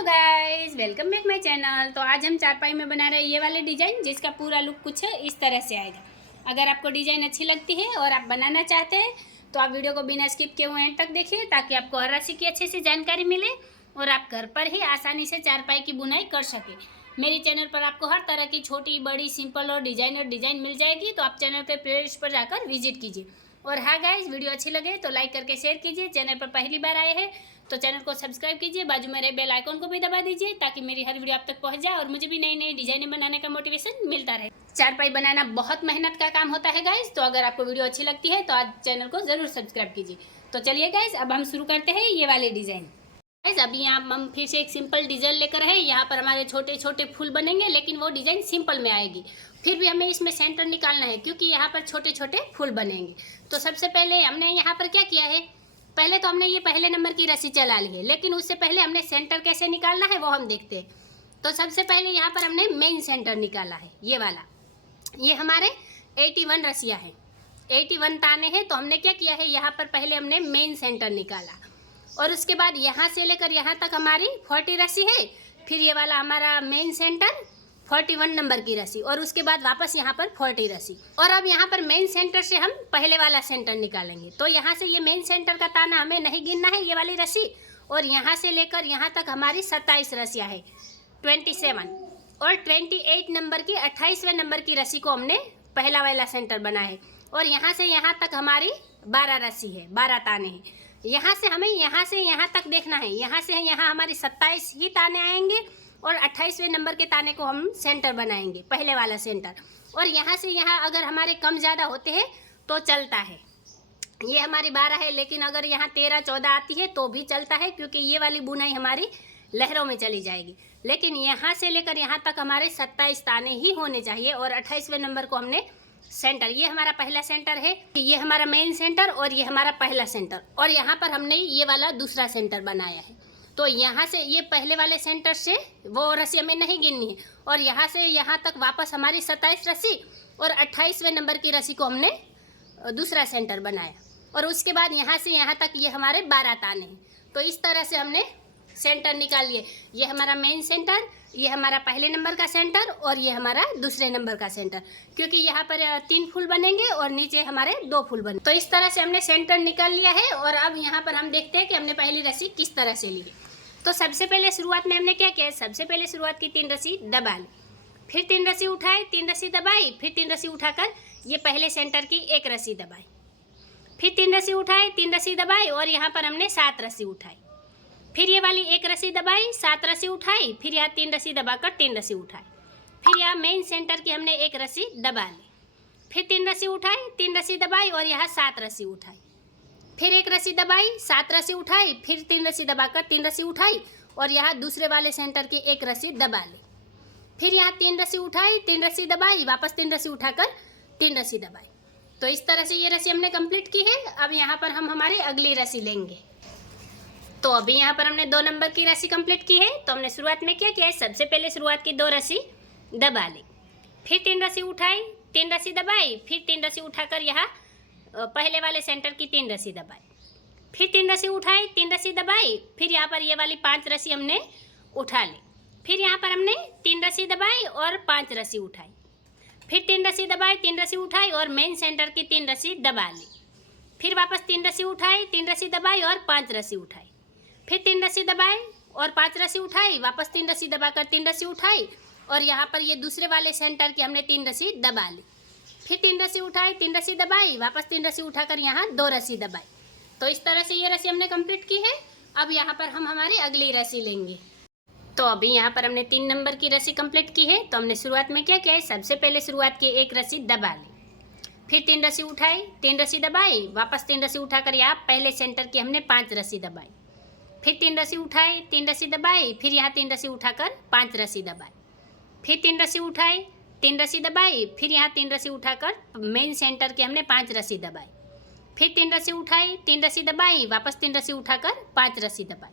Hello guys, welcome back my channel. तो आज हम चारपाई में बना रहे हैं ये वाले डिज़ाइन, जिसका पूरा लुक कुछ इस तरह से आएगा। अगर आपको डिज़ाइन अच्छी लगती है और आप बनाना चाहते हैं तो आप वीडियो को बिना स्किप किए हुए एंड तक देखिए, ताकि आपको हर राशि की अच्छे से जानकारी मिले और आप घर पर ही आसानी से चारपाई की बुनाई कर सकें। मेरे चैनल पर आपको हर तरह की छोटी बड़ी सिंपल और डिज़ाइन मिल जाएगी, तो आप चैनल के प्लेलिस्ट पर जाकर विजिट कीजिए। और हाँ गाइस, वीडियो अच्छी लगे तो लाइक करके शेयर कीजिए। चैनल पर पहली बार आए हैं तो चैनल को सब्सक्राइब कीजिए, बाजू में रहे बेल आइकन को भी दबा दीजिए, ताकि मेरी हर वीडियो आप तक पहुंच जाए और मुझे भी नई नई डिजाइनें बनाने का मोटिवेशन मिलता रहे। चारपाई बनाना बहुत मेहनत का काम होता है गाइस, तो अगर आपको वीडियो अच्छी लगती है तो आज चैनल को जरूर सब्सक्राइब कीजिए। तो चलिए गाइस, अब हम शुरू करते हैं ये वाले डिजाइन। गाइस अभी यहाँ हम फिर से एक सिंपल डिजाइन लेकर है। यहाँ पर हमारे छोटे छोटे फूल बनेंगे, लेकिन वो डिजाइन सिंपल में आएगी। फिर भी हमें इसमें सेंटर निकालना है, क्योंकि यहाँ पर छोटे छोटे फूल बनेंगे। तो सबसे पहले हमने यहाँ पर क्या किया है, पहले तो हमने ये पहले नंबर की रस्सी चला ली है, लेकिन उससे पहले हमने सेंटर कैसे निकालना है वो हम देखते हैं। तो सबसे पहले यहाँ पर हमने मेन सेंटर निकाला है, ये वाला। ये हमारे 81 रस्सियाँ हैं, 81 ताने हैं। तो हमने क्या किया है, यहाँ पर पहले हमने मेन सेंटर निकाला और उसके बाद यहाँ से लेकर यहाँ तक हमारी 40 रस्सी है। फिर ये वाला हमारा मेन सेंटर 41 नंबर की रस्सी, और उसके बाद वापस यहाँ पर 40 रस्सी। और अब यहाँ पर मेन सेंटर से हम पहले वाला सेंटर निकालेंगे। तो यहाँ से ये मेन सेंटर का ताना हमें नहीं गिनना है, ये वाली रस्सी, और यहाँ से लेकर यहाँ तक हमारी 27 रस्सियाँ है, 27। और 28 नंबर की 28वें नंबर की रस्सी को हमने पहला वाला सेंटर बनाया है। और यहाँ से यहाँ तक हमारी 12 रस्सी है, 12 ताने हैं। यहाँ से हमें यहाँ से यहाँ तक देखना है, यहाँ से यहाँ हमारी 27 ही ताने आएंगे और 28वें नंबर के ताने को हम सेंटर बनाएंगे, पहले वाला सेंटर। और यहाँ से यहाँ अगर हमारे कम ज़्यादा होते हैं तो चलता है। ये हमारी 12 है, लेकिन अगर यहाँ 13-14 आती है तो भी चलता है, क्योंकि ये वाली बुनाई हमारी लहरों में चली जाएगी। लेकिन यहाँ से लेकर यहाँ तक हमारे 27 ताने ही होने चाहिए, और 28वें नंबर को हमने सेंटर, ये हमारा पहला सेंटर है, ये हमारा मेन सेंटर और ये हमारा पहला सेंटर। और यहाँ पर हमने ये वाला दूसरा सेंटर बनाया है। तो यहाँ से ये पहले वाले सेंटर से वो रस्सी हमें नहीं गिननी है, और यहाँ से यहाँ तक वापस हमारी 27 रस्सी और 28वें नंबर की रस्सी को हमने दूसरा सेंटर बनाया। और उसके बाद यहाँ से यहाँ तक ये हमारे 12 ताने हैं। तो इस तरह से हमने सेंटर निकाल लिए। ये हमारा मेन सेंटर, ये हमारा पहले नंबर का सेंटर और ये हमारा दूसरे नंबर का सेंटर, क्योंकि यहाँ पर 3 फूल बनेंगे और नीचे हमारे 2 फूल बने। तो इस तरह से हमने सेंटर निकाल लिया है। और अब यहाँ पर हम देखते हैं कि हमने पहली रस्सी किस तरह से ली है। तो सबसे पहले शुरुआत में हमने क्या किया, सबसे पहले शुरुआत की 3 रस्सी दबा ली, फिर 3 रस्सी उठाई, 3 रस्सी दबाई, फिर 3 रस्सी उठाकर ये पहले सेंटर की 1 रस्सी दबाई, फिर 3 रस्सी उठाई, 3 रस्सी दबाई, और यहाँ पर हमने 7 रस्सी उठाई। फिर ये वाली 1 रस्सी दबाई, 7 रस्सी उठाई, फिर यहाँ 3 रस्सी दबाकर 3 रस्सी उठाई। फिर यहाँ मेन सेंटर की हमने 1 रस्सी दबा ली, फिर 3 रस्सी उठाई, 3 रस्सी दबाई, और यहाँ 7 रस्सी उठाई। फिर 1 रस्सी दबाई, 7 रस्सी उठाई, फिर 3 रस्सी दबाकर 3 रस्सी उठाई, और यहाँ दूसरे वाले सेंटर की 1 रस्सी दबा ली। फिर यहाँ 3 रस्सी उठाई, 3 रस्सी दबाई, वापस 3 रस्सी उठाकर 3 रस्सी दबाई। तो इस तरह से ये रस्सी हमने कंप्लीट की है। अब यहाँ पर हम हमारी अगली रस्सी लेंगे। तो अभी यहाँ पर हमने 2 नंबर की रस्सी कंप्लीट की है। तो हमने शुरुआत में क्या किया है, सबसे पहले शुरुआत की 2 रस्सी दबा ली, फिर 3 रस्सी उठाई, 3 रस्सी दबाई, फिर 3 रस्सी उठाकर यहाँ पहले वाले सेंटर की 3 रस्सी दबाई, फिर 3 रस्सी उठाई, 3 रस्सी दबाई, फिर यहाँ पर ये वाली 5 रस्सी हमने उठा ली, फिर यहाँ पर हमने 3 रस्सी दबाई और 5 रस्सी उठाई, फिर 3 रस्सी दबाई, 3 रस्सी उठाई और मेन सेंटर की 3 रस्सी दबा ली, फिर वापस 3 रस्सी उठाई, 3 रस्सी दबाई और 5 रस्सी उठाई, फिर 3 रस्सी दबाई और 5 रस्सी उठाई, वापस 3 रस्सी दबाकर 3 रस्सी उठाई, और यहाँ पर ये दूसरे वाले सेंटर की हमने 3 रस्सी दबा ली, फिर 3 रस्सी उठाई, 3 रस्सी दबाई, वापस 3 रस्सी उठाकर यहाँ 2 रस्सी दबाई। तो इस तरह से ये रस्सी हमने कंप्लीट की है। अब यहाँ पर हम हमारी अगली रस्सी लेंगे। तो अभी यहाँ पर हमने 3 नंबर की रस्सी कंप्लीट की है। तो हमने शुरुआत में क्या किया है, सबसे पहले शुरुआत की 1 रस्सी दबा ली, फिर 3 रस्सी उठाई, 3 रस्सी दबाई, वापस 3 रस्सी उठाकर यहाँ पहले सेंटर की हमने 5 रस्सी दबाई, फिर 3 रस्सी उठाई, 3 रस्सी दबाई, फिर यहाँ 3 रस्सी उठाकर 5 रस्सी दबाई, फिर 3 रस्सी उठाई, 3 रस्सी दबाई, फिर यहाँ 3 रस्सी उठाकर मेन सेंटर की हमने 5 रस्सी दबाई, फिर 3 रस्सी उठाई, 3 रस्सी दबाई, वापस 3 रस्सी उठाकर 5 रस्सी दबाई,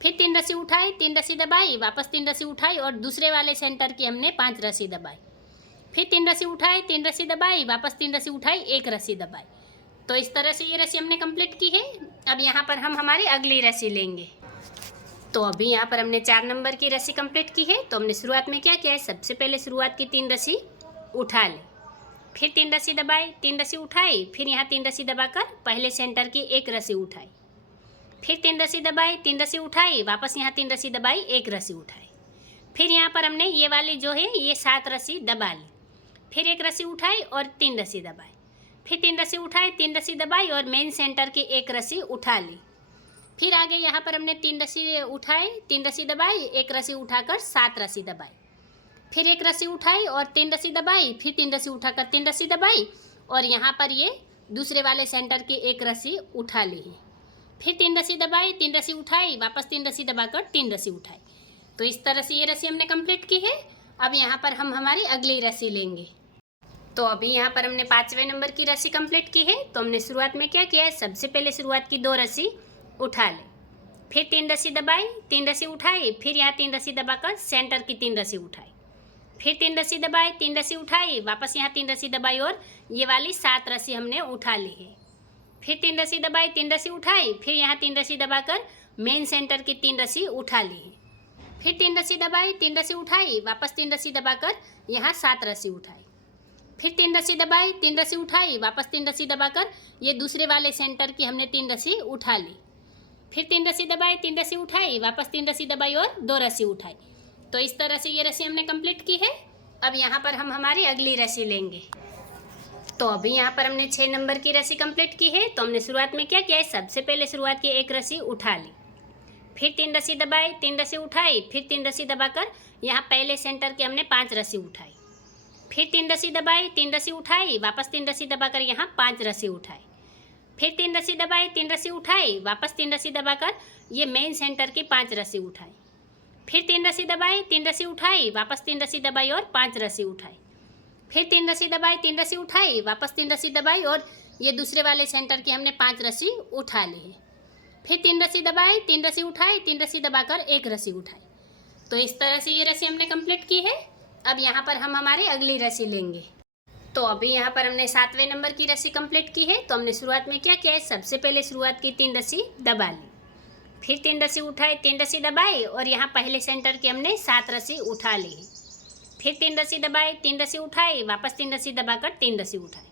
फिर 3 रस्सी उठाई, 3 रस्सी दबाई, वापस 3 रस्सी उठाई और दूसरे वाले सेंटर की हमने 5 रस्सी दबाई, फिर 3 रस्सी उठाई, 3 रस्सी दबाई, वापस 3 रस्सी उठाई, 1 रस्सी दबाई। तो इस तरह से ये रस्सी हमने कंप्लीट की है। अब यहाँ पर हम हमारी अगली रस्सी लेंगे। तो अभी यहाँ पर हमने 4 नंबर की रस्सी कंप्लीट की है। तो हमने शुरुआत में क्या किया है, सबसे पहले शुरुआत की 3 रस्सी उठा ली, फिर 3 रस्सी दबाई, 3 रस्सी उठाई, फिर यहाँ 3 रस्सी दबाकर पहले सेंटर की 1 रस्सी उठाई, फिर 3 रस्सी दबाई, 3 रस्सी उठाई, वापस यहाँ 3 रस्सी दबाई, 1 रस्सी उठाई, फिर यहाँ पर हमने ये वाली जो है ये 7 रस्सी दबा ली, फिर 1 रस्सी उठाई और 3 रस्सी दबाई, फिर 3 रस्सी उठाई, 3 रस्सी दबाई और मेन सेंटर की 1 रस्सी उठा ली। फिर आगे यहाँ पर हमने 3 रस्सी उठाई, 3 रस्सी दबाई, 1 रस्सी उठाकर 7 रस्सी दबाई, फिर 1 रस्सी उठाई और 3 रस्सी दबाई, फिर 3 रस्सी उठाकर 3 रस्सी दबाई और यहाँ पर ये दूसरे वाले सेंटर की 1 रस्सी उठा ली है, फिर 3 रस्सी दबाई, 3 रस्सी उठाई, वापस 3 रस्सी दबाकर 3 रस्सी उठाई। तो इस तरह से ये रस्सी हमने कंप्लीट की है। अब यहाँ पर हम हमारी अगली रस्सी लेंगे। तो अभी यहाँ पर हमने 5वें नंबर की रस्सी कंप्लीट की है। तो हमने शुरुआत में क्या किया है, सबसे पहले शुरुआत की 2 रस्सी उठा ले, फिर 3 रस्सी दबाई, 3 रस्सी उठाई, फिर यहाँ 3 रस्सी दबाकर सेंटर की 3 रस्सी उठाई, फिर 3 रस्सी दबाई, 3 रस्सी उठाई, वापस यहाँ 3 रस्सी दबाई और ये वाली 7 रस्सी हमने उठा ली है, फिर 3 रस्सी दबाई, 3 रस्सी उठाई, फिर यहाँ 3 रस्सी दबाकर मेन सेंटर की 3 रस्सी उठा ली है, फिर 3 रस्सी दबाई, 3 रस्सी उठाई, वापस 3 रस्सी दबाकर यहाँ 7 रस्सी उठाई, फिर 3 रस्सी दबाई, 3 रस्सी उठाई, वापस 3 रस्सी दबाकर ये दूसरे वाले सेंटर की हमने 3 रस्सी उठा ली, फिर 3 रस्सी दबाई, 3 रस्सी उठाई, वापस 3 रस्सी दबाई और 2 रस्सी उठाई। तो इस तरह से ये रस्सी हमने कंप्लीट की है। अब यहाँ पर हम हमारी अगली रस्सी लेंगे। तो अभी यहाँ पर हमने 6 नंबर की रस्सी कंप्लीट की है। तो हमने शुरुआत में क्या किया है, सबसे पहले शुरुआत की 1 रस्सी उठा ली, फिर 3 रस्सी दबाई, 3 रस्सी उठाई, फिर 3 रस्सी दबाकर यहाँ पहले सेंटर के हमने 5 रस्सी उठाई, फिर 3 रस्सी दबाई, 3 रस्सी उठाई, वापस 3 रस्सी दबाकर यहाँ 5 रस्सी उठाई, फिर 3 रस्सी दबाई, 3 रस्सी उठाई, वापस 3 रस्सी दबाकर ये मेन सेंटर की 5 रस्सी उठाई, फिर 3 रस्सी दबाई, 3 रस्सी उठाई, वापस 3 रस्सी दबाई और 5 रस्सी उठाई, फिर 3 रस्सी दबाई, 3 रस्सी उठाई, वापस 3 रस्सी दबाई और ये दूसरे वाले सेंटर की हमने 5 रस्सी उठा ली है, फिर 3 रस्सी दबाई, 3 रस्सी उठाई, 3 रस्सी दबाकर 1 रस्सी उठाई। तो इस तरह से ये रस्सी हमने कंप्लीट की है। अब यहाँ पर हम हमारी अगली रस्सी लेंगे। तो अभी यहाँ पर हमने 7वें नंबर की रस्सी कंप्लीट की है। तो हमने शुरुआत में क्या किया है, सबसे पहले शुरुआत की 3 रस्सी दबा ली, फिर 3 रस्सी उठाई, 3 रस्सी दबाई और यहाँ पहले सेंटर की हमने 7 रस्सी उठा ली है, फिर 3 रस्सी दबाई, 3 रस्सी उठाई, वापस 3 रस्सी दबाकर 3 रस्सी उठाई,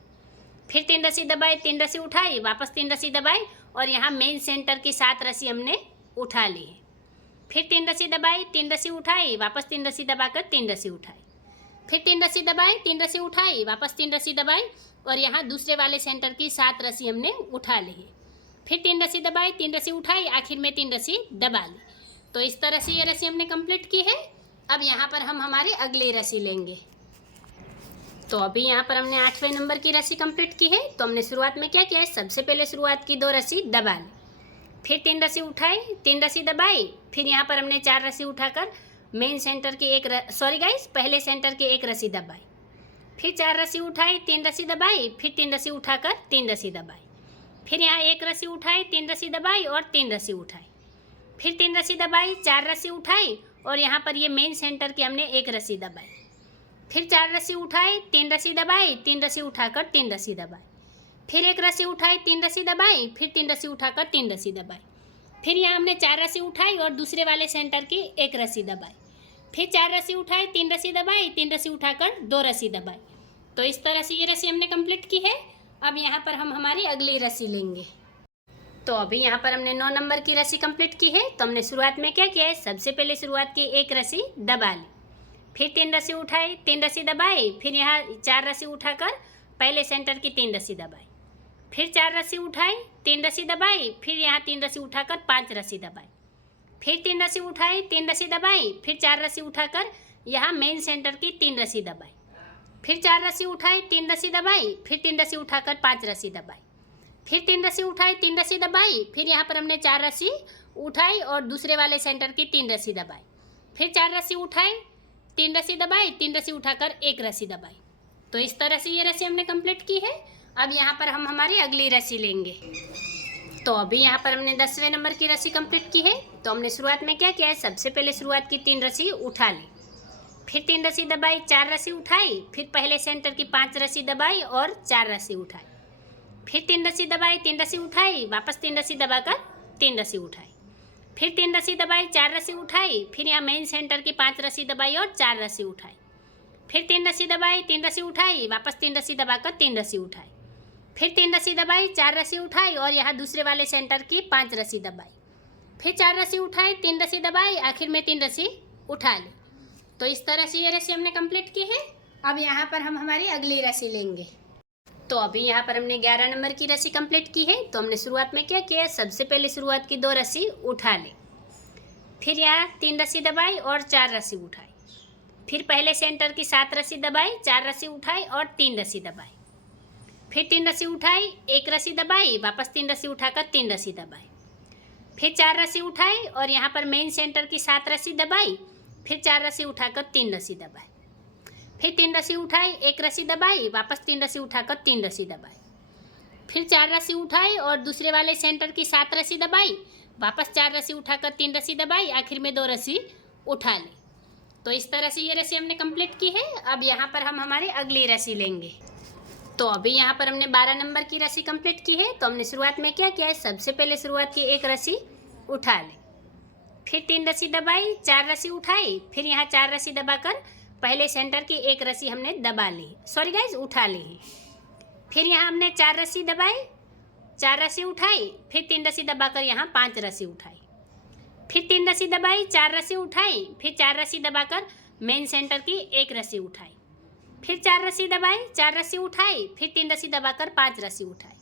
फिर 3 रस्सी दबाई, 3 रस्सी उठाई, वापस 3 रस्सी दबाई और यहाँ मेन सेंटर की 7 रस्सी हमने उठा ली है, फिर 3 रस्सी दबाई, 3 रस्सी उठाई, वापस 3 रस्सी दबाकर 3 रस्सी उठाई, फिर 3 रस्सी दबाई, 3 रस्सी उठाई, वापस 3 रस्सी दबाई और यहाँ दूसरे वाले सेंटर की 7 रस्सी हमने उठा ली है, फिर 3 रस्सी दबाई, 3 रस्सी उठाई, आखिर में 3 रस्सी दबा ली। तो इस तरह से ये रस्सी हमने कंप्लीट की है। अब यहाँ पर हम हमारी अगली रस्सी लेंगे। तो अभी यहाँ पर हमने 8वें नंबर की रस्सी कंप्लीट की है। तो हमने शुरुआत में क्या किया है, सबसे पहले शुरुआत की 2 रस्सी दबा ली, फिर 3 रस्सी उठाई, 3 रस्सी दबाई, फिर यहाँ पर हमने 4 रस्सी उठाकर मेन सेंटर की पहले सेंटर की 1 रस्सी दबाई, फिर 4 रस्सी उठाई, 3 रस्सी दबाई, फिर 3 रस्सी उठाकर 3 रस्सी दबाई, फिर यहाँ 1 रस्सी उठाई, 3 रस्सी दबाई और 3 रस्सी उठाई, फिर 3 रस्सी दबाई, 4 रस्सी उठाई और यहाँ पर ये मेन सेंटर की हमने 1 रस्सी दबाई, फिर 4 रस्सी उठाई, 3 रस्सी दबाई, 3 रस्सी उठाकर 3 रस्सी दबाई, फिर 1 रस्सी उठाई, 3 रस्सी दबाई, फिर 3 रस्सी उठाकर 3 रस्सी दबाई, फिर यहाँ हमने 4 रस्सी उठाई और दूसरे वाले सेंटर की 1 रस्सी दबाई, फिर 4 रस्सी उठाई, 3 रस्सी दबाई, 3 रस्सी उठाकर 2 रस्सी दबाई। तो इस तरह से ये रस्सी हमने कंप्लीट की है। अब यहाँ पर हम हमारी अगली रस्सी लेंगे। तो अभी यहाँ पर हमने 9 नंबर की रस्सी कंप्लीट की है। तो हमने शुरुआत में क्या किया है, सबसे पहले शुरुआत की 1 रस्सी दबा ली, फिर 3 रस्सी उठाई, 3 रस्सी दबाई, फिर यहाँ 4 रस्सी उठाकर पहले सेंटर की 3 रस्सी दबाई, फिर 4 रस्सी उठाई, 3 रस्सी दबाई, फिर यहाँ 3 रस्सी उठाकर 5 रस्सी दबाई, फिर 3 रस्सी उठाई, 3 रस्सी दबाई, फिर 4 रस्सी उठाकर यहाँ मेन सेंटर की 3 रस्सी दबाई, फिर 4 रस्सी उठाई, 3 रस्सी दबाई, फिर 3 रस्सी उठाकर 5 रस्सी दबाई, फिर 3 रस्सी उठाई, 3 रस्सी दबाई, फिर यहाँ पर हमने 4 रस्सी उठाई और दूसरे वाले सेंटर की 3 रस्सी दबाई, फिर 4 रस्सी उठाई, 3 रस्सी दबाई, 3 रस्सी उठाकर 1 रस्सी दबाई। तो इस तरह से ये रस्सी हमने कंप्लीट की है। अब यहाँ पर हम हमारी अगली रस्सी लेंगे। तो अभी यहाँ पर हमने 10वें नंबर की रस्सी कंप्लीट की है। तो हमने शुरुआत में क्या किया है, सबसे पहले शुरुआत की 3 रस्सी उठा ली, फिर 3 रस्सी दबाई, 4 रस्सी उठाई, फिर पहले सेंटर की 5 रस्सी दबाई और 4 रस्सी उठाई, फिर 3 रस्सी दबाई, 3 रस्सी उठाई, वापस 3 रस्सी दबाकर 3 रस्सी उठाई, फिर 3 रस्सी दबाई, 4 रस्सी उठाई, फिर यहाँ मेन सेंटर की 5 रस्सी दबाई और 4 रस्सी उठाई, फिर 3 रस्सी दबाई, 3 रस्सी उठाई, वापस 3 रस्सी दबाकर 3 रस्सी उठाई, फिर 3 रस्सी दबाई, 4 रस्सी उठाई और यहाँ दूसरे वाले सेंटर की 5 रस्सी दबाई, फिर 4 रस्सी उठाई, 3 रस्सी दबाई, आखिर में 3 रस्सी उठा ली। तो इस तरह से ये रस्सी हमने कंप्लीट की है। अब यहाँ पर हम हमारी अगली रस्सी लेंगे। तो अभी यहाँ पर हमने 11 नंबर की रस्सी कंप्लीट की है। तो हमने शुरुआत में क्या किया, सबसे पहले शुरुआत की 2 रस्सी उठा ली, फिर यहाँ 3 रस्सी दबाई और 4 रस्सी उठाई, फिर पहले सेंटर की 7 रस्सी दबाई, 4 रस्सी उठाई और 3 रस्सी दबाई, फिर 3 रस्सी उठाई, 1 रस्सी दबाई, वापस 3 रस्सी उठाकर 3 रस्सी दबाई, फिर 4 रस्सी उठाई और यहाँ पर मेन सेंटर की 7 रस्सी दबाई, फिर 4 रस्सी उठाकर 3 रस्सी दबाई, फिर 3 रस्सी उठाई, 1 रस्सी दबाई, वापस 3 रस्सी उठाकर 3 रस्सी दबाई, फिर 4 रस्सी उठाई और दूसरे वाले सेंटर की 7 रस्सी दबाई, वापस 4 रस्सी उठाकर 3 रस्सी दबाई, आखिर में 2 रस्सी उठा ली। तो इस तरह से ये रस्सी हमने कंप्लीट की है। अब यहाँ पर हम हमारी अगली रस्सी लेंगे। तो अभी यहाँ पर हमने 12 नंबर की रस्सी कंप्लीट की है। तो हमने शुरुआत में क्या किया है, सबसे पहले शुरुआत की 1 रस्सी उठा ली, फिर 3 रस्सी दबाई, 4 रस्सी उठाई, फिर यहाँ 4 रस्सी दबाकर पहले सेंटर की 1 रस्सी हमने दबा ली, सॉरी गाइज उठा ली है, फिर यहाँ हमने 4 रस्सी दबाई, 4 रस्सी उठाई, फिर 3 रस्सी दबाकर यहाँ 5 रस्सी उठाई, फिर 3 रस्सी दबाई, 4 रस्सी उठाई, फिर 4 रस्सी दबाकर मेन सेंटर की 1 रस्सी उठाई, फिर 4 रस्सी दबाई, 4 रस्सी उठाई, फिर 3 रस्सी दबाकर 5 रस्सी उठाई,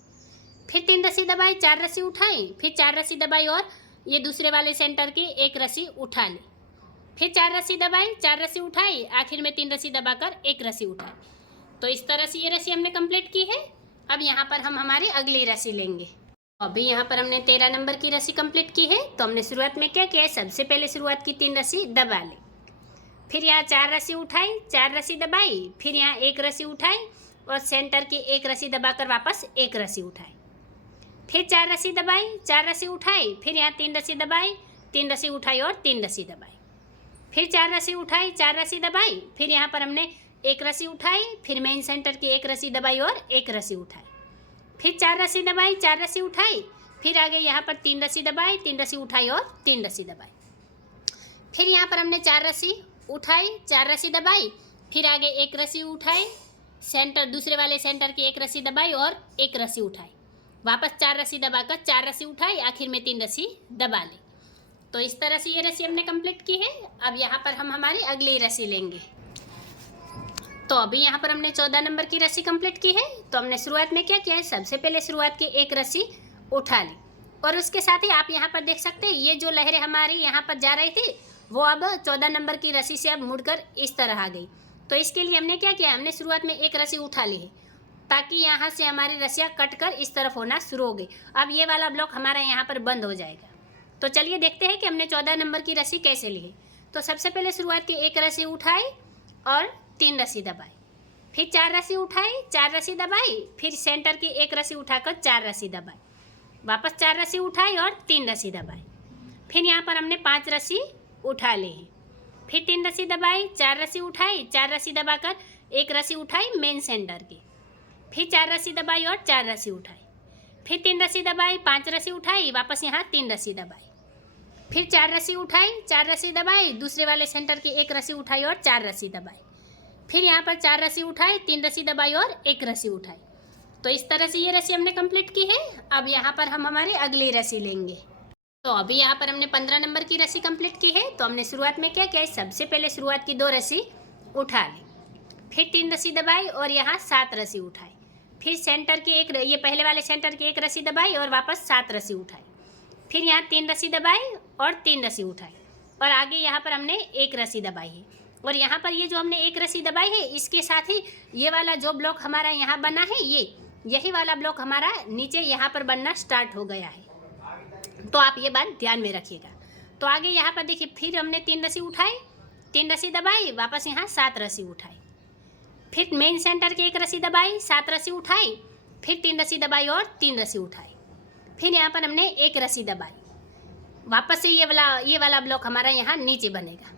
फिर 3 रस्सी दबाई, 4 रस्सी उठाई, फिर 4 रस्सी दबाई और ये दूसरे वाले सेंटर की 1 रस्सी उठा ली, फिर 4 रस्सी दबाई, 4 रस्सी उठाई, आखिर में 3 रस्सी दबाकर 1 रस्सी उठाई। तो इस तरह से ये रस्सी हमने कंप्लीट की है। अब यहाँ पर हम हमारी अगली रस्सी लेंगे। अभी यहाँ पर हमने 13 नंबर की रस्सी कंप्लीट की है। तो हमने शुरुआत में क्या किया है, सबसे पहले शुरुआत की 3 रस्सी दबा ली, फिर यहाँ 4 रस्सी उठाई, 4 रस्सी दबाई, फिर यहाँ 1 रस्सी उठाई और सेंटर की 1 रस्सी दबाकर वापस 1 रस्सी उठाई, फिर 4 रस्सी दबाई, 4 रस्सी उठाई, फिर यहाँ 3 रस्सी दबाई, 3 रस्सी उठाई और 3 रस्सी दबाई, फिर 4 रस्सी उठाई, 4 रस्सी दबाई, फिर यहाँ पर हमने 1 रस्सी उठाई, फिर मेन सेंटर की 1 रस्सी दबाई और 1 रस्सी उठाई, फिर 4 रस्सी दबाई, 4 रस्सी उठाई, फिर आगे यहाँ पर 3 रस्सी दबाई, 3 रस्सी उठाई और 3 रस्सी दबाई, फिर यहाँ पर हमने 4 रस्सी उठाई, 4 रस्सी दबाई, फिर आगे 1 रस्सी उठाई, सेंटर दूसरे वाले सेंटर की 1 रस्सी दबाई और 1 रस्सी उठाई, वापस 4 रस्सी दबाकर 4 रस्सी उठाई, आखिर में 3 रस्सी दबा ली। तो इस तरह से ये रस्सी हमने कंप्लीट की है। अब यहाँ पर हम हमारी अगली रस्सी लेंगे। तो अभी यहाँ पर हमने 14 नंबर की रस्सी कंप्लीट की है। तो हमने शुरुआत में क्या किया है, सबसे पहले शुरुआत की 1 रस्सी उठा ली और उसके साथ ही आप यहाँ पर देख सकते हैं ये जो लहरें हमारी यहाँ पर जा रही थी वो अब 14 नंबर की रस्सी से अब मुड़कर इस तरह आ गई। तो इसके लिए हमने क्या किया, हमने शुरुआत में 1 रस्सी उठा ली है ताकि यहाँ से हमारी रस्सियाँ कट कर इस तरफ होना शुरू हो गई। अब ये वाला ब्लॉक हमारा यहाँ पर बंद हो जाएगा। तो चलिए देखते हैं कि हमने 14 नंबर की रस्सी कैसे ली है। तो सबसे पहले शुरुआत की 1 रस्सी उठाई और 3 रस्सी दबाई, फिर 4 रस्सी उठाई, 4 रस्सी दबाई, फिर सेंटर की 1 रस्सी उठाकर 4 रस्सी दबाई, वापस 4 रस्सी उठाई और 3 रस्सी दबाई, फिर यहाँ पर हमने 5 रस्सी उठा ली है, फिर 3 रस्सी दबाई, 4 रस्सी उठाई, 4 रस्सी दबाकर 1 रस्सी उठाई मेन सेंटर की, फिर 4 रस्सी दबाई और 4 रस्सी उठाई, फिर 3 रस्सी दबाई, 5 रस्सी उठाई, वापस यहाँ 3 रस्सी दबाई, फिर 4 रस्सी उठाई, 4 रस्सी दबाई, दूसरे वाले सेंटर की 1 रस्सी उठाई और 4 रस्सी दबाई, फिर यहाँ पर 4 रस्सी उठाई, 3 रस्सी दबाई और 1 रस्सी उठाई। तो इस तरह से ये रस्सी हमने कंप्लीट की है। अब यहाँ पर हम हमारी अगली रस्सी लेंगे। तो अभी यहाँ पर हमने 15 नंबर की रस्सी कंप्लीट की है। तो हमने शुरुआत में क्या किया, सबसे पहले शुरुआत की 2 रस्सी उठा ली, फिर 3 रस्सी दबाई और यहाँ 7 रस्सी उठाई, फिर सेंटर की ये पहले वाले सेंटर की 1 रस्सी दबाई और वापस 7 रस्सी उठाई, फिर यहाँ 3 रस्सी दबाई और 3 रस्सी उठाई और आगे यहाँ पर हमने 1 रस्सी दबाई है। और यहाँ पर ये जो हमने 1 रस्सी दबाई है इसके साथ ही ये वाला जो ब्लॉक हमारा यहाँ बना है यही वाला ब्लॉक हमारा नीचे यहाँ पर बनना स्टार्ट हो गया है। तो आप ये बात ध्यान में रखिएगा। तो आगे यहाँ पर देखिए फिर हमने 3 रस्सी उठाई, 3 रस्सी दबाई, वापस यहाँ 7 रस्सी उठाई, फिर मेन सेंटर की 1 रस्सी दबाई, 7 रस्सी उठाई, फिर 3 रस्सी दबाई और 3 रस्सी उठाई, फिर यहाँ पर हमने 1 रस्सी दबाई, वापस से ये वाला ब्लॉक हमारा यहाँ नीचे बनेगा।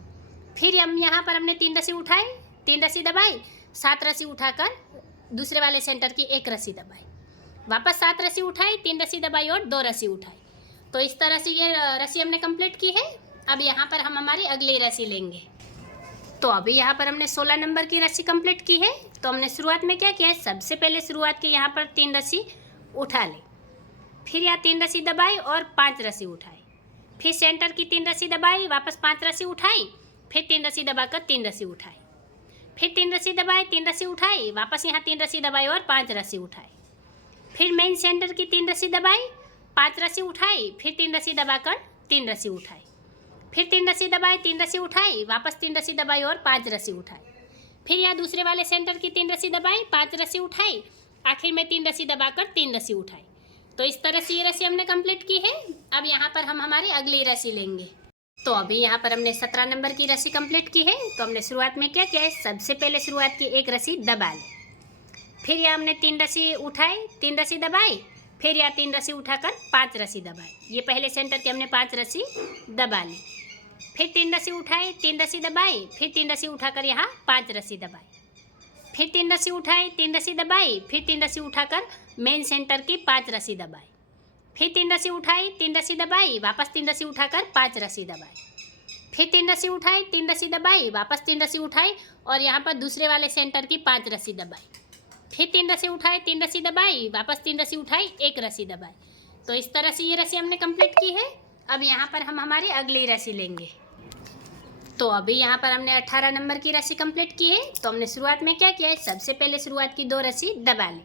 फिर हम यहाँ पर हमने 3 रस्सी उठाई, 3 रस्सी दबाई, 7 रस्सी उठाकर दूसरे वाले सेंटर की 1 रस्सी दबाई, वापस 7 रस्सी उठाई, 3 रस्सी दबाई और 2 रस्सी उठाई, तो इस तरह से ये रस्सी हमने कंप्लीट की है। अब यहाँ पर हम हमारी अगली रस्सी लेंगे। तो अभी यहाँ पर हमने 16 नंबर की रस्सी कंप्लीट की है। तो हमने शुरुआत में क्या किया है, सबसे पहले शुरुआत की यहाँ पर 3 रस्सी उठा ली, फिर यहाँ 3 रस्सी दबाई और 5 रस्सी उठाई, फिर सेंटर की 3 रस्सी दबाई, वापस 5 रस्सी उठाई, फिर 3 रस्सी दबाकर 3 रस्सी उठाई, फिर 3 रस्सी दबाई, 3 रस्सी उठाई, वापस यहाँ 3 रस्सी दबाई और 5 रस्सी उठाई, फिर मेन सेंटर की 3 रस्सी दबाई, 5 रस्सी उठाई, फिर 3 रस्सी दबाकर 3 रस्सी उठाई, फिर 3 रस्सी दबाई, 3 रस्सी उठाई, वापस 3 रस्सी दबाई और 5 रस्सी उठाई, फिर यहाँ दूसरे वाले सेंटर की 3 रस्सी दबाई, 5 रस्सी उठाई, आखिर में 3 रस्सी दबाकर 3 रस्सी उठाई। तो इस तरह से ये रस्सी हमने कंप्लीट की है। अब यहाँ पर हम हमारी अगली रस्सी लेंगे। तो अभी यहाँ पर हमने 17 नंबर की रस्सी कंप्लीट की है। तो हमने शुरुआत में क्या किया है, सबसे पहले शुरुआत की 1 रस्सी दबा ली, फिर यहाँ हमने 3 रस्सी उठाई, 3 रस्सी दबाई, फिर यहाँ 3 रस्सी उठाकर 5 रस्सी दबाई। ये पहले सेंटर के हमने 5 रस्सी दबा ली, फिर 3 रस्सी उठाई, 3 रस्सी दबाई, फिर 3 रस्सी उठाकर यहाँ 5 रस्सी दबाई, फिर 3 रस्सी उठाई, 3 रस्सी दबाई, फिर 3 रस्सी उठाकर मेन सेंटर की 5 रस्सी दबाई, फिर 3 रस्सी उठाई, 3 रस्सी दबाई, वापस 3 रस्सी उठाकर 5 रस्सी दबाई, फिर 3 रस्सी उठाई, 3 रस्सी दबाई, वापस 3 रस्सी उठाई और यहाँ पर दूसरे वाले सेंटर की 5 रस्सी दबाई, फिर 3 रस्सी उठाई, 3 रस्सी दबाई, वापस 3 रस्सी उठाई, 1 रस्सी दबाई। तो इस तरह से ये रस्सी हमने कंप्लीट की है। अब यहाँ पर हम हमारी अगली रस्सी लेंगे। तो अभी यहाँ पर हमने 18 नंबर की रस्सी कंप्लीट की है। तो हमने शुरुआत में क्या किया है, सबसे पहले शुरुआत की 2 रस्सी दबा ली,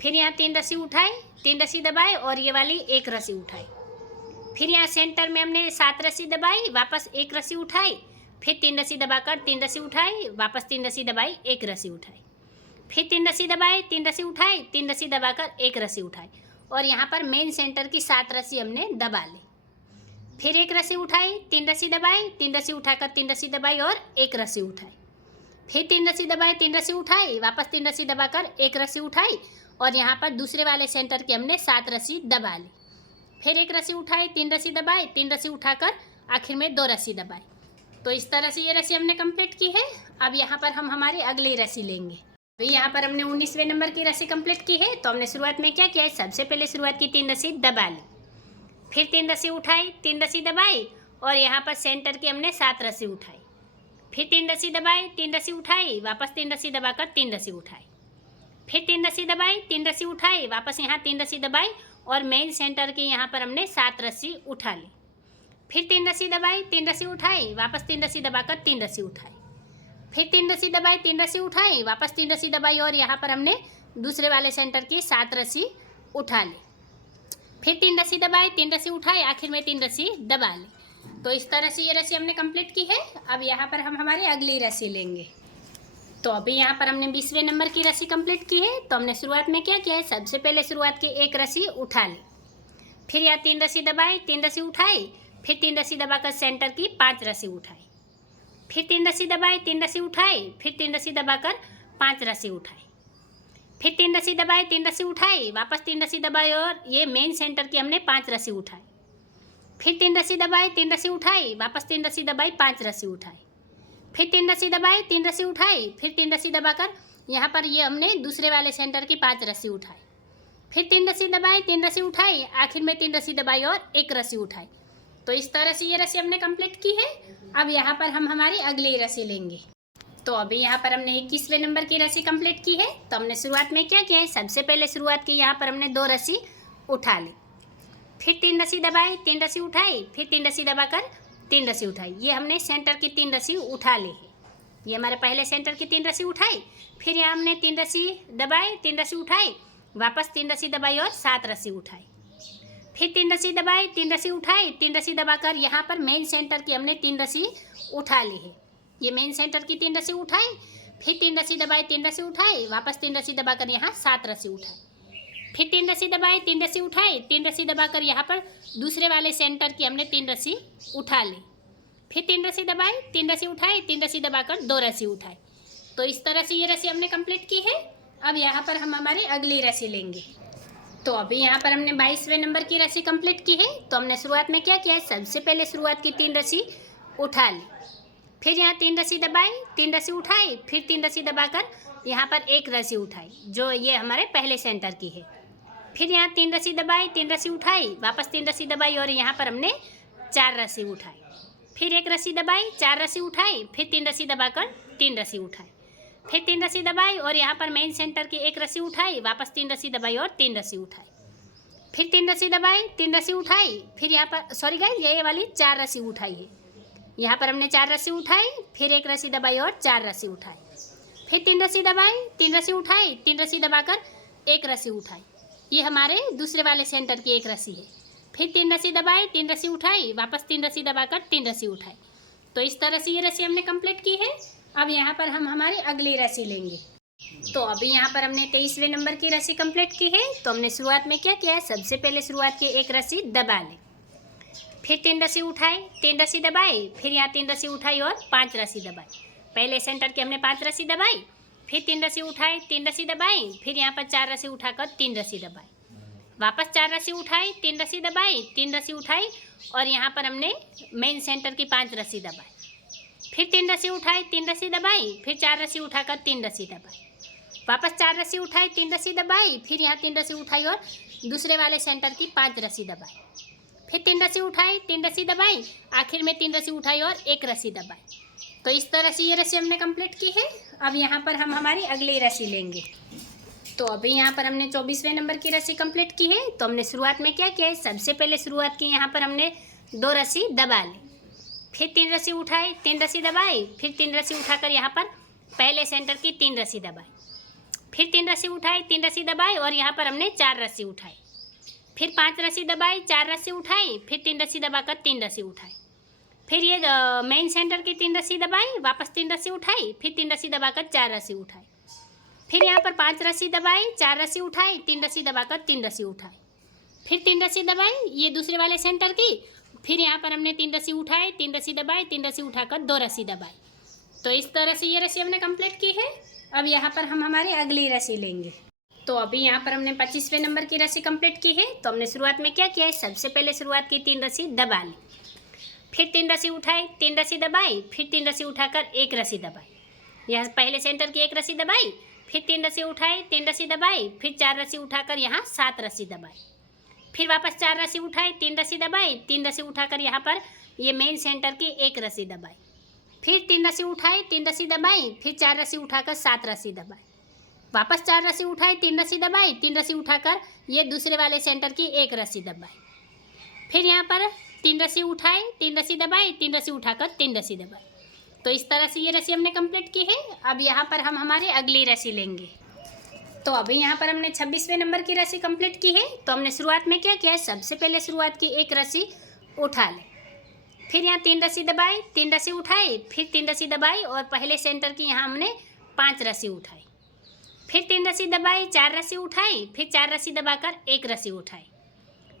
फिर यहाँ 3 रस्सी उठाई, 3 रस्सी दबाई और ये वाली 1 रस्सी उठाई, फिर यहाँ सेंटर में हमने 7 रस्सी दबाई, वापस 1 रस्सी उठाई, फिर 3 रस्सी दबाकर 3 रस्सी उठाई, वापस 3 रस्सी दबाई, 1 रस्सी उठाई, फिर 3 रस्सी दबाई, 3 रस्सी उठाई, 3 रस्सी दबाकर 1 रस्सी उठाई और यहाँ पर मेन सेंटर की 7 रस्सी हमने दबा ली, फिर 1 रस्सी उठाई, 3 रस्सी दबाई, 3 रस्सी उठाकर 3 रस्सी दबाई और 1 रस्सी उठाई, फिर 3 रस्सी दबाई, 3 रस्सी उठाई, वापस 3 रस्सी दबाकर 1 रस्सी उठाई और यहाँ पर दूसरे वाले सेंटर की हमने 7 रस्सी दबा ली, फिर 1 रस्सी उठाई, 3 रस्सी दबाई, 3 रस्सी उठाकर आखिर में 2 रस्सी दबाई। तो इस तरह से ये रस्सी हमने कंप्लीट की है। अब यहाँ पर हम हमारी अगली रस्सी लेंगे। तो यहाँ पर हमने 19वें नंबर की रस्सी कंप्लीट की है। तो हमने शुरुआत में क्या किया है, सबसे पहले शुरुआत की 3 रस्सी दबा ली, फिर 3 रस्सी उठाई, 3 रस्सी दबाई और यहाँ पर सेंटर की हमने 7 रस्सी उठाई, फिर 3 रस्सी दबाई, 3 रस्सी उठाई, वापस 3 रस्सी दबाकर 3 रस्सी उठाई, फिर 3 रस्सी दबाई, 3 रस्सी उठाई, वापस यहाँ 3 रस्सी दबाई और मेन सेंटर की यहाँ पर हमने 7 रस्सी उठा ली, फिर 3 रस्सी दबाई, 3 रस्सी उठाई, वापस 3 रस्सी दबाकर 3 रस्सी उठाई, फिर 3 रस्सी दबाई, 3 रस्सी उठाई, वापस 3 रस्सी दबाई और यहाँ पर हमने दूसरे वाले सेंटर की 7 रस्सी उठा ली, फिर 3 रस्सी दबाई, 3 रस्सी उठाई, आखिर में 3 रस्सी दबा ली। तो इस तरह से ये रस्सी हमने कंप्लीट की है। अब यहाँ पर हम हमारी अगली रस्सी लेंगे। तो अभी यहाँ पर हमने 20वें नंबर की रस्सी कंप्लीट की है। तो हमने शुरुआत में क्या किया है, सबसे पहले शुरुआत की 1 रस्सी उठा ली, फिर यहाँ 3 रस्सी दबाई, 3 रस्सी उठाई, फिर 3 रस्सी दबाकर सेंटर की 5 रस्सी उठाई, फिर 3 रस्सी दबाई, 3 रस्सी उठाई, फिर 3 रस्सी दबाकर 5 रस्सी उठाई, फिर 3 रस्सी दबाई, 3 रस्सी उठाई, वापस 3 रस्सी दबाई और ये मेन सेंटर की हमने 5 रस्सी उठाई, फिर 3 रस्सी दबाई, 3 रस्सी उठाई, वापस 3 रस्सी दबाई, 5 रस्सी उठाई, फिर 3 रस्सी दबाई, 3 रस्सी उठाई, फिर 3 रस्सी दबाकर यहाँ पर ये हमने दूसरे वाले सेंटर की 5 रस्सी उठाई, फिर 3 रस्सी दबाई, 3 रस्सी उठाई, आखिर में 3 रस्सी दबाई और 1 रस्सी उठाई। तो इस तरह से ये रस्सी हमने कंप्लीट की है। अब यहाँ पर हम हमारी अगली रस्सी लेंगे। तो अभी यहाँ पर हमने 21वें नंबर की रस्सी कंप्लीट की है। तो हमने शुरुआत में क्या किया है, सबसे पहले शुरुआत की यहाँ पर हमने 2 रस्सी उठा ली, फिर 3 रस्सी दबाई, 3 रस्सी उठाई, फिर 3 रस्सी दबाकर 3 रस्सी उठाई। ये हमने सेंटर की 3 रस्सी उठा ली है। ये हमारे पहले सेंटर की 3 रस्सी उठाई, फिर यहाँ हमने 3 रस्सी दबाई, 3 रस्सी उठाई, वापस 3 रस्सी दबाई और 7 रस्सी उठाई, फिर 3 रस्सी दबाई, 3 रस्सी उठाई, 3 रस्सी दबाकर यहाँ पर मेन सेंटर की हमने 3 रस्सी उठा ली है। ये मेन सेंटर की 3 रस्सी उठाई, फिर 3 रस्सी दबाई, 3 रस्सी उठाई, वापस 3 रस्सी दबाकर यहाँ 7 रस्सी उठाई, फिर 3 रस्सी दबाई, 3 रस्सी उठाई, 3 रस्सी दबाकर यहाँ पर दूसरे वाले सेंटर की हमने 3 रस्सी उठा ली, फिर 3 रस्सी दबाई, 3 रस्सी उठाई, 3 रस्सी दबाकर 2 रस्सी उठाई। तो इस तरह से ये रस्सी हमने कंप्लीट की है। अब यहाँ पर हम हमारी अगली रस्सी लेंगे। तो अभी यहाँ पर हमने 22वें नंबर की रस्सी कंप्लीट की है। तो हमने शुरुआत में क्या किया है, सबसे पहले शुरुआत की 3 रस्सी उठा ली, फिर यहाँ 3 रस्सी दबाई, 3 रस्सी उठाई, फिर 3 रस्सी दबाकर यहाँ पर 1 रस्सी उठाई, जो ये हमारे पहले सेंटर की है, फिर यहाँ 3 रस्सी दबाई, 3 रस्सी उठाई, वापस 3 रस्सी दबाई और यहाँ पर हमने 4 रस्सी उठाई। फिर 1 रस्सी दबाई, 4 रस्सी उठाई, फिर 3 रस्सी दबाकर 3 रस्सी उठाई, फिर 3 रस्सी दबाई और यहाँ पर मेन सेंटर की 1 रस्सी उठाई, वापस 3 रस्सी दबाई और 3 रस्सी उठाई, फिर 3 रस्सी दबाई, 3 रस्सी उठाई, फिर यहाँ पर सॉरी गाइस ये वाली 4 रस्सी उठाई है। यहाँ पर हमने 4 रस्सी उठाई, फिर 1 रस्सी दबाई और 4 रस्सी उठाई, फिर 3 रस्सी दबाई, 3 रस्सी उठाई, 3 रस्सी दबाकर 1 रस्सी उठाई, ये हमारे दूसरे वाले सेंटर की 1 रस्सी है। फिर 3 रस्सी दबाई, 3 रस्सी उठाई, वापस 3 रस्सी दबाकर 3 रस्सी उठाई। तो इस तरह से ये रस्सी हमने कंप्लीट की है। अब यहाँ पर हम हमारी अगली रस्सी लेंगे। तो अभी यहाँ पर हमने 23वें नंबर की रस्सी कंप्लीट की है। तो हमने शुरुआत में क्या किया है, सबसे पहले शुरुआत की 1 रस्सी दबा ली, फिर 3 रस्सी उठाई, 3 रस्सी दबाई, फिर यहाँ 3 रस्सी उठाई और 5 रस्सी दबाई। पहले सेंटर की हमने 5 रस्सी दबाई, फिर 3 रस्सी उठाई, 3 रस्सी दबाई, फिर यहाँ पर 4 रस्सी उठाकर 3 रस्सी दबाई, वापस 4 रस्सी उठाई, 3 रस्सी दबाई, 3 रस्सी उठाई और यहाँ पर हमने मेन सेंटर की 5 रस्सी दबाई, फिर 3 रस्सी उठाई, 3 रस्सी दबाई, फिर 4 रस्सी उठाकर 3 रस्सी दबाई, वापस 4 रस्सी उठाई, 3 रस्सी दबाई, फिर यहाँ 3 रस्सी उठाई और दूसरे वाले सेंटर की 5 रस्सी दबाई, फिर 3 रस्सी उठाई, 3 रस्सी दबाई, आखिर में 3 रस्सी उठाई और 1 रस्सी दबाई। तो इस तरह से ये रस्सी हमने कंप्लीट की है। अब यहाँ पर हम हमारी अगली रस्सी लेंगे। तो अभी यहाँ पर हमने 24वें नंबर की रस्सी कंप्लीट की है। तो हमने शुरुआत में क्या किया है, सबसे पहले शुरुआत की यहाँ पर हमने 2 रस्सी दबा ली, फिर 3 रस्सी उठाई, 3 रस्सी दबाई, फिर 3 रस्सी उठाकर यहाँ पर पहले सेंटर की 3 रस्सी दबाई, फिर 3 रस्सी उठाई, 3 रस्सी दबाई और यहाँ पर हमने 4 रस्सी उठाई, फिर 5 रस्सी दबाई, 4 रस्सी उठाई, फिर 3 रस्सी दबाकर 3 रस्सी उठाई, फिर ये मेन सेंटर की 3 रस्सी दबाई, वापस 3 रस्सी उठाई, फिर 3 रस्सी दबाकर 4 रस्सी उठाई, फिर यहाँ पर 5 रस्सी दबाई, 4 रस्सी उठाई, 3 रस्सी दबाकर 3 रस्सी उठाई, फिर 3 रस्सी दबाई ये दूसरे वाले सेंटर की, फिर यहाँ पर हमने 3 रस्सी उठाई, 3 रस्सी दबाई, 3 रस्सी उठाकर 2 रस्सी दबाई। तो इस तरह से ये रस्सी हमने कंप्लीट की है। अब यहाँ पर हम हमारी अगली रस्सी लेंगे। तो अभी यहाँ पर हमने 25वें नंबर की रस्सी कंप्लीट की है। तो हमने शुरुआत में क्या किया है, सबसे पहले शुरुआत की 3 रस्सी दबा ली, फिर 3 रस्सी उठाई, 3 रस्सी दबाई, फिर 3 रस्सी उठाकर 1 रस्सी दबाई, यहाँ पहले सेंटर की 1 रस्सी दबाई, फिर 3 रस्सी उठाई, 3 रस्सी दबाई, फिर 4 रस्सी उठाकर यहाँ 7 रस्सी दबाई, फिर वापस 4 रस्सी उठाई, 3 रस्सी दबाई, 3 रस्सी उठाकर यहाँ पर ये मेन सेंटर की 1 रस्सी दबाई, फिर 3 रस्सी उठाई, 3 रस्सी दबाई, फिर 4 रस्सी उठाकर 7 रस्सी दबाई, वापस 4 रस्सी उठाई, 3 रस्सी दबाई, 3 रस्सी उठाकर ये दूसरे वाले सेंटर की 1 रस्सी दबाई, फिर यहाँ पर 3 रस्सी उठाई, 3 रस्सी दबाई, 3 रस्सी उठाकर 3 रस्सी दबाई। तो इस तरह से ये रस्सी हमने कंप्लीट की है। अब यहाँ पर हम हमारी अगली रस्सी लेंगे। तो अभी यहाँ पर हमने 26वें नंबर की रस्सी कंप्लीट की है। तो हमने शुरुआत में क्या किया है, सबसे पहले शुरुआत की 1 रस्सी उठा ले, फिर यहाँ 3 रस्सी दबाई, 3 रस्सी उठाई, फिर 3 रस्सी दबाई और पहले सेंटर की यहाँ हमने 5 रस्सी उठाई, फिर 3 रस्सी दबाई, 4 रस्सी उठाई, फिर 4 रस्सी दबाकर 1 रस्सी उठाई,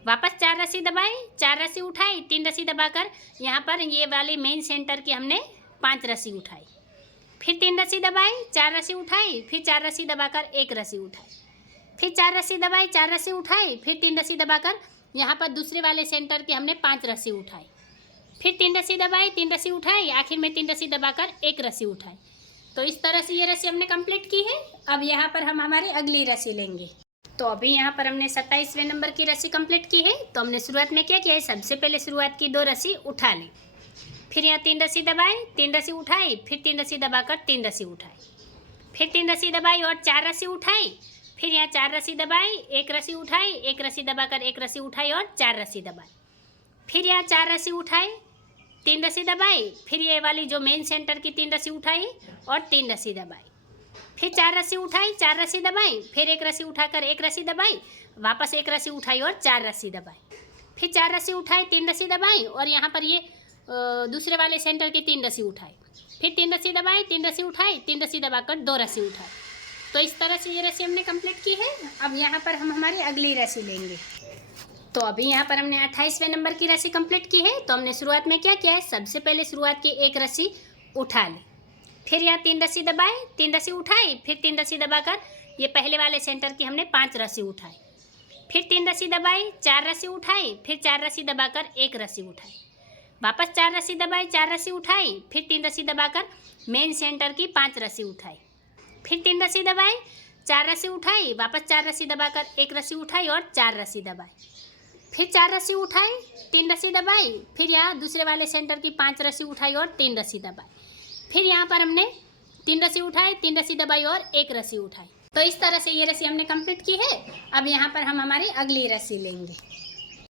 वापस 4 रस्सी दबाई, 4 रस्सी उठाई, 3 रस्सी दबाकर यहाँ पर ये वाली मेन सेंटर की हमने 5 रस्सी उठाई, फिर 3 रस्सी दबाई, 4 रस्सी उठाई, फिर 4 रस्सी दबाकर 1 रस्सी उठाई, फिर 4 रस्सी दबाई, 4 रस्सी उठाई, फिर 3 रस्सी दबाकर यहाँ पर दूसरे वाले सेंटर की हमने 5 रस्सी उठाई, फिर 3 रस्सी दबाई, 3 रस्सी उठाई, आखिर में 3 रस्सी दबाकर 1 रस्सी उठाई। तो इस तरह से ये रस्सी हमने कंप्लीट की है। अब यहाँ पर हम हमारी अगली रस्सी लेंगे। तो अभी यहाँ पर हमने 27वें नंबर की रस्सी कंप्लीट की है। तो हमने शुरुआत में क्या किया है, सबसे पहले शुरुआत की 2 रस्सी उठा ली, फिर यहाँ 3 रस्सी दबाई, 3 रस्सी उठाई, फिर 3 रस्सी दबाकर 3 रस्सी उठाई, फिर 3 रस्सी दबाई और 4 रस्सी उठाई, फिर यहाँ 4 रस्सी दबाई, 1 रस्सी उठाई, 1 रस्सी दबाकर 1 रस्सी उठाई और 4 रस्सी दबाई, फिर यहाँ 4 रस्सी उठाई, 3 रस्सी दबाई, फिर ये वाली जो मेन सेंटर की 3 रस्सी उठाई और 3 रस्सी दबाई, फिर 4 रस्सी उठाई, 4 रस्सी दबाई, फिर 1 रस्सी उठाकर 1 रस्सी दबाई, वापस 1 रस्सी उठाई और 4 रस्सी दबाई, फिर 4 रस्सी उठाई, 3 रस्सी दबाई और यहाँ पर ये दूसरे वाले सेंटर की 3 रस्सी उठाई, फिर 3 रस्सी दबाई, 3 रस्सी उठाई, 3 रस्सी दबाकर 2 रस्सी उठाई। तो इस तरह से ये रस्सी हमने कंप्लीट की है। अब यहाँ पर हम हमारी अगली रस्सी लेंगे। तो अभी यहाँ पर हमने 28वें नंबर की रस्सी कंप्लीट की है। तो हमने शुरुआत में क्या किया है, सबसे पहले शुरुआत की 1 रस्सी उठा ली, फिर यहाँ 3 रस्सी दबाई, 3 रस्सी उठाई, फिर 3 रस्सी दबाकर ये पहले वाले सेंटर की हमने 5 रस्सी उठाई, फिर 3 रस्सी दबाई, 4 रस्सी उठाई, फिर 4 रस्सी दबाकर 1 रस्सी उठाई, वापस 4 रस्सी दबाई, 4 रस्सी उठाई, फिर 3 रस्सी दबाकर मेन सेंटर की 5 रस्सी उठाई, फिर 3 रस्सी दबाई, 4 रस्सी उठाई, वापस 4 रस्सी दबाकर 1 रस्सी उठाई और 4 रस्सी दबाई, फिर 4 रस्सी उठाई, 3 रस्सी दबाई, फिर यहाँ दूसरे वाले सेंटर की 5 रस्सी उठाई और 3 रस्सी दबाई, फिर यहाँ पर हमने 3 रस्सी उठाई, 3 रस्सी दबाई और 1 रस्सी उठाई। तो इस तरह से ये रस्सी हमने कंप्लीट की है। अब यहाँ पर हम हमारी अगली रस्सी लेंगे।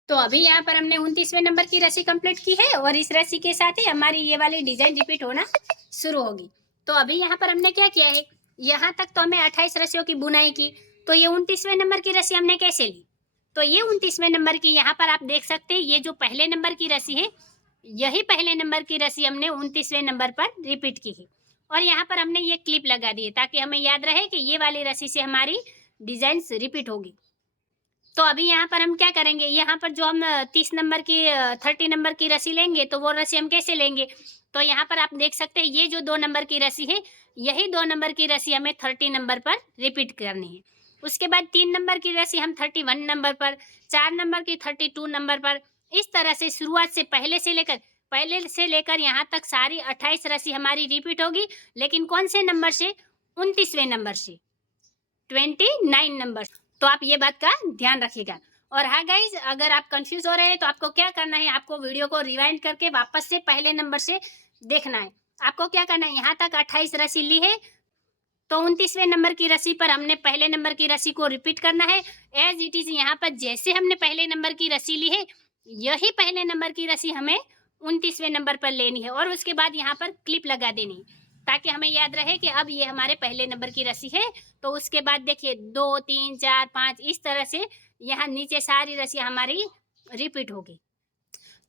तो अभी यहाँ पर हमने 29वें नंबर की रस्सी कंप्लीट की है और इस रस्सी के साथ ही हमारी ये वाली डिजाइन रिपीट होना शुरू होगी। तो अभी यहाँ पर हमने क्या किया है, यहाँ तक तो हमें 28 रस्सियों की बुनाई की। तो ये 29वें नंबर की रस्सी हमने कैसे ली, तो ये 29वें नंबर की यहाँ पर आप देख सकते हैं, ये जो पहले नंबर की रस्सी है, यही पहले नंबर की रस्सी हमने 29वें नंबर पर रिपीट की है। और यहाँ पर हमने ये क्लिप लगा दी है ताकि हमें याद रहे कि ये वाली रस्सी से हमारी डिजाइन रिपीट होगी। तो अभी यहाँ पर हम क्या करेंगे, यहाँ पर जो हम 30 नंबर की 30 नंबर की रस्सी लेंगे, तो वो रस्सी हम कैसे लेंगे, तो यहाँ पर आप देख सकते हैं, ये जो 2 नंबर की रस्सी है, यही 2 नंबर की रस्सी हमें 30 नंबर पर रिपीट करनी है। उसके बाद 3 नंबर की रस्सी हम 31 नंबर पर, 4 नंबर की 32 नंबर पर, इस तरह से शुरुआत से पहले से लेकर यहाँ तक सारी 28 रस्सी हमारी रिपीट होगी। लेकिन कौन से नंबर से, 29वें नंबर से, 29 नंबर। तो आप ये बात का ध्यान रखिएगा। और हाँ गाइज, अगर आप कंफ्यूज हो रहे हैं तो आपको क्या करना है, आपको वीडियो को रिवाइंड करके वापस से पहले नंबर से देखना है। आपको क्या करना है, यहाँ तक 28 रस्सी ली है, तो 29वें नंबर की रस्सी पर हमने पहले नंबर की रस्सी को रिपीट करना है एज इट इज। यहाँ पर जैसे हमने पहले नंबर की रस्सी ली है, यही पहले नंबर की रस्सी हमें 29वें नंबर पर लेनी है और उसके बाद यहाँ पर क्लिप लगा देनी है ताकि हमें याद रहे कि अब ये हमारे पहले नंबर की रस्सी है। तो उसके बाद देखिए 2 3 4 5 इस तरह से यहाँ नीचे सारी रस्सियाँ हमारी रिपीट होगी।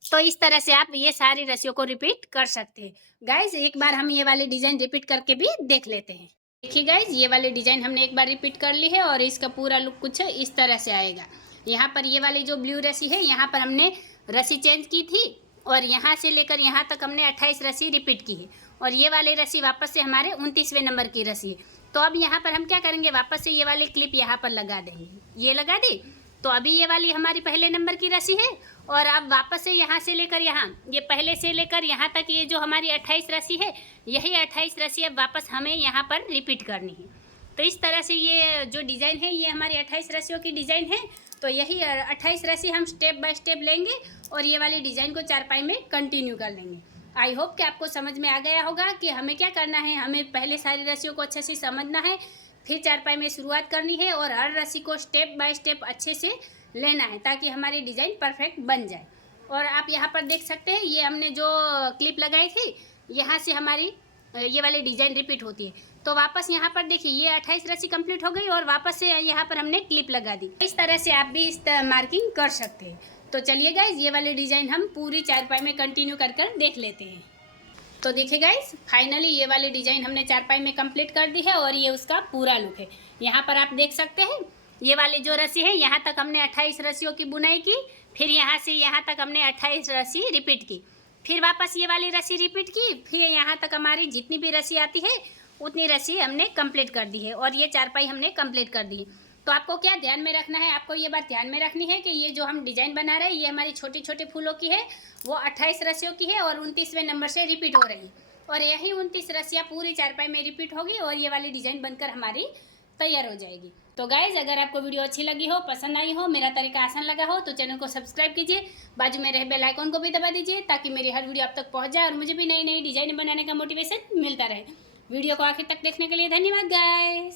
तो इस तरह से आप ये सारी रस्सियों को रिपीट कर सकते हैं। गाइज एक बार हम ये वाली डिजाइन रिपीट करके भी देख लेते हैं। देखिए गाइज, ये वाली डिजाइन हमने एक बार रिपीट कर ली है और इसका पूरा लुक कुछ इस तरह से आएगा। यहाँ पर ये वाली जो ब्लू रस्सी है, यहाँ पर हमने रस्सी चेंज की थी और यहाँ से लेकर यहाँ तक हमने 28 रस्सी रिपीट की है और ये वाली रस्सी वापस से हमारे 29वें नंबर की रस्सी है। तो अब यहाँ पर हम क्या करेंगे, वापस से ये वाली क्लिप यहाँ पर लगा देंगे। ये लगा दी, तो अभी ये वाली हमारी पहले नंबर की रस्सी है और अब वापस से यहाँ से लेकर यहाँ, ये पहले से लेकर यहाँ तक ये जो हमारी 28 रस्सी है, यही 28 रस्सी अब वापस हमें यहाँ पर रिपीट करनी है। तो इस तरह से ये जो डिज़ाइन है, ये हमारी 28 रस्सियों की डिज़ाइन है। तो यही 28 रस्सी हम स्टेप बाय स्टेप लेंगे और ये वाली डिज़ाइन को चारपाई में कंटिन्यू कर लेंगे। आई होप कि आपको समझ में आ गया होगा कि हमें क्या करना है। हमें पहले सारी रस्सियों को अच्छे से समझना है, फिर चारपाई में शुरुआत करनी है और हर रस्सी को स्टेप बाय स्टेप अच्छे से लेना है ताकि हमारी डिज़ाइन परफेक्ट बन जाए। और आप यहाँ पर देख सकते हैं, ये हमने जो क्लिप लगाई थी, यहाँ से हमारी ये वाली डिज़ाइन रिपीट होती है। तो वापस यहाँ पर देखिए, ये 28 रस्सी कंप्लीट हो गई और वापस से यहाँ पर हमने क्लिप लगा दी। इस तरह से आप भी इस मार्किंग कर सकते हैं। तो चलिए गाइज, ये वाली डिज़ाइन हम पूरी चारपाई में कंटिन्यू कर देख लेते हैं। तो देखिए गाइज, फाइनली ये वाली डिज़ाइन हमने चारपाई में कंप्लीट कर दी है और ये उसका पूरा लुक है। यहाँ पर आप देख सकते हैं, ये वाली जो रस्सी है, यहाँ तक हमने 28 रस्सियों की बुनाई की, फिर यहाँ से यहाँ तक हमने 28 रस्सी रिपीट की, फिर वापस ये वाली रस्सी रिपीट की, फिर यहाँ तक हमारी जितनी भी रस्सी आती है उतनी रस्सी हमने कंप्लीट कर दी है और ये चारपाई हमने कंप्लीट कर दी है। तो आपको क्या ध्यान में रखना है, आपको ये बात ध्यान में रखनी है कि ये जो हम डिज़ाइन बना रहे हैं, ये हमारी छोटे छोटे फूलों की है, वो 28 रस्सियों की है और 29वें नंबर से रिपीट हो रही है और यही 29 रस्सियाँ पूरी चारपाई में रिपीट होगी और ये वाली डिज़ाइन बनकर हमारी तैयार हो जाएगी। तो गाइज, अगर आपको वीडियो अच्छी लगी हो, पसंद आई हो, मेरा तरीका आसान लगा हो, तो चैनल को सब्सक्राइब कीजिए, बाजू में रहे बेल आइकॉन को भी दबा दीजिए ताकि मेरी हर वीडियो आप तक पहुंच जाए और मुझे भी नई नई डिज़ाइन बनाने का मोटिवेशन मिलता रहे। वीडियो को आखिर तक देखने के लिए धन्यवाद गाइज।